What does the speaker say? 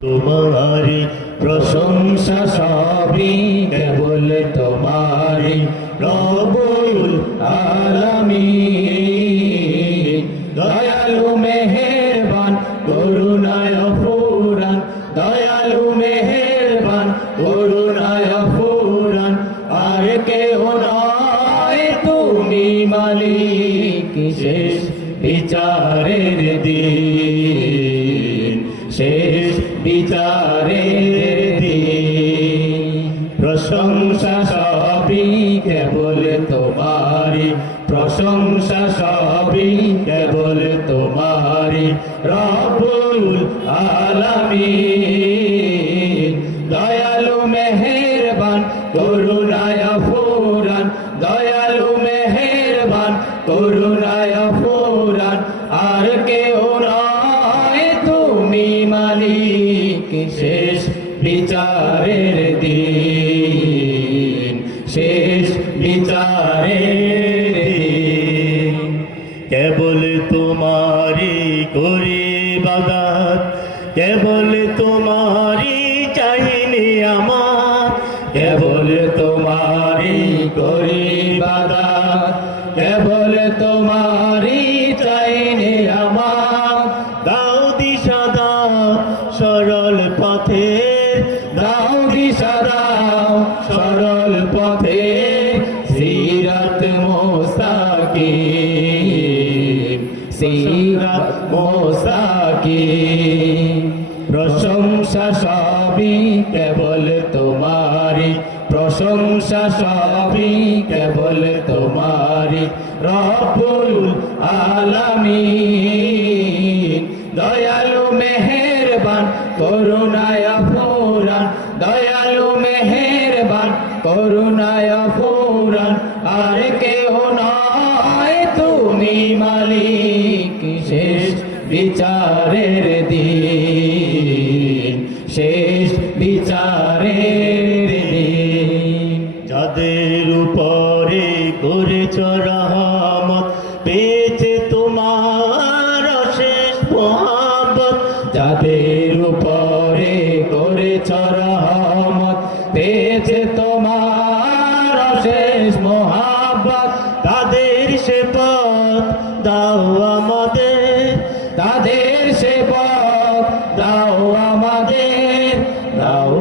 তোমারি প্রশংসা সবই কেবল তোমারি রব্বুল আলামিন। দয়ালু মেহেরবান করুণায় ফুরান, দয়ালু মেহেরবান করুণায় ফুরান। আর কেউ নয় তুমি মালিক শেষ বিচারের দিন, শেষ বিচারের দিন। প্রশংসা সবই কেবল তোমারি, প্রশংসা সবই কেবল তোমারি রব্বুল আলামিন। দয়ালু মেহেরবান করুণায় ফুরান, দয়ালু মেহেরবান করুণায় ফুরান। আর কেউ নয় তুমি মালিক শেষ বিচারের দিন, শেষ বিচারের দিন। কেবল তোমারি করি ইবাদত, কেবল তোমারি চাইনি আমার, কেবল তোমারি করি ইবাদত, কেবল তোমারি চাইনি আমার। দাও দিশা দাও সরল পথে, দাও দিশা দাও সরল পথে। সিরাত মুস্তাকিম, সিরাত মুস্তাকিম। প্রশংসা সবই কেবল তোমারি, প্রশংসা সবই কেবল তোমারি রব্বুল আলামিন। দয়ালু মেহেরবান করুণায় ফুরান, দয়ালু মেহেরবান করুণায় ফুরান। আর কেউ নয় তুমি মালিক শেষ বিচারের দিন, শেষ বিচারের দিন। যাদের উপরে করেছ রহমত পেয়েছে তোমার অশেষ মহব্বত, যাদের উপরে করেছ রহমত পেয়েছে তোমার অশেষ মহব্বত। তাদের সে পথ দাও আমাদের, তাদের সে পথ দাও আমাদের, দাও